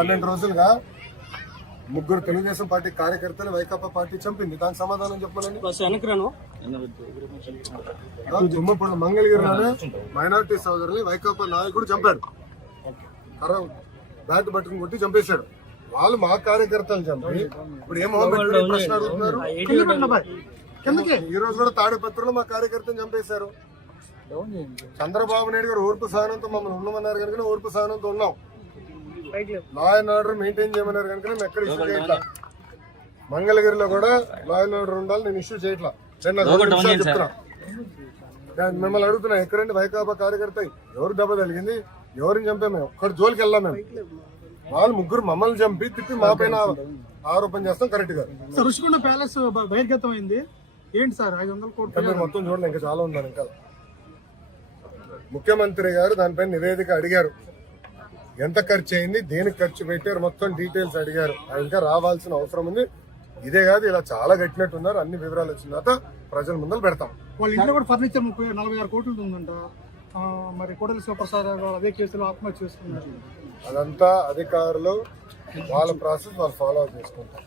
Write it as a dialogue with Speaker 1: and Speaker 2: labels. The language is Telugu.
Speaker 1: పన్నెండు రోజులుగా ముగ్గురు తెలుగుదేశం పార్టీ కార్యకర్తలు వైకాపా పార్టీ చంపింది. దానికి సమాధానం చెప్పాలని తుమ్మపూడి మంగళగిరిలోనే మైనార్టీ సోదరుని వైకాపా నాయకుడు చంపాడు. బ్యాట్ పట్టుకుని కొట్టి చంపేశాడు. వాళ్ళు మా కార్యకర్తలు చంపి ఇప్పుడు ఏం ప్రశ్న అడుగుతున్నారు? ఈ రోజు కూడా తాడిపత్రులు మా కార్యకర్తను చంపేశారు. చంద్రబాబు నాయుడు గారు ఓర్పు సహనంతో మమ్మల్ని ఉండమన్నారు కనుక ఓర్పు సహనంతో ఉన్నాం. లా అండ్ ఆర్డర్ మెయింటైన్ చేయమన్నారు కనుక మేము ఎక్కడ ఇష్యూ చేయట్లా. మంగళగిరిలో కూడా లా అండ్ ఆర్డర్ ఉండాలి నేను ఇష్యూ చేయట్లా. నిమిషాలు చెప్తున్నా. నేను మిమ్మల్ని అడుగుతున్నా ఎక్కడండి వైకాపా కార్యకర్త ఎవరు దెబ్బ తగిలింది? ఎవరిని చంపాము మేము? ఒక్కడి జోలికి వెళ్ళాం మేము. వాళ్ళు ముగ్గురు మమ్మల్ని చంపి తిప్పి మా పైన ఆరోపణ చేస్తాం కరెక్ట్గా.
Speaker 2: సార్ రుషికొండ ప్యాలెస్ బహిర్గతం అయింది. ఏంటి సార్ ఐదు వందల కోట్లు
Speaker 1: మొత్తం చూడండి ఇంకా చాలా ఉందని ఇంకా. ముఖ్యమంత్రి గారు దానిపైన నివేదిక అడిగారు. ఎంత ఖర్చు అయింది దేనికి ఖర్చు పెట్టారు మొత్తం డీటెయిల్స్ అడిగారు. ఇంకా రావాల్సిన అవసరం ఉంది. ఇదే కాదు ఇలా చాలా కట్టినట్టున్నారు. అన్ని వివరాలు వచ్చిన తర్వాత ప్రజల ముందర పెడతాం.
Speaker 2: వాళ్ళ ఇంట్లో కూడా ఫర్నిచర్ ముప్పై నలభై ఆరు కోట్లు ఉందంట. మరి కోడలి శివప్రసాద్ గారు అదే కేసులో ఆత్మహత్య చేసుకున్నారు.
Speaker 1: అదంతా అధికారులు వాళ్ళ ప్రాసెస్ వాళ్ళు ఫాలో చేసుకుంటారు.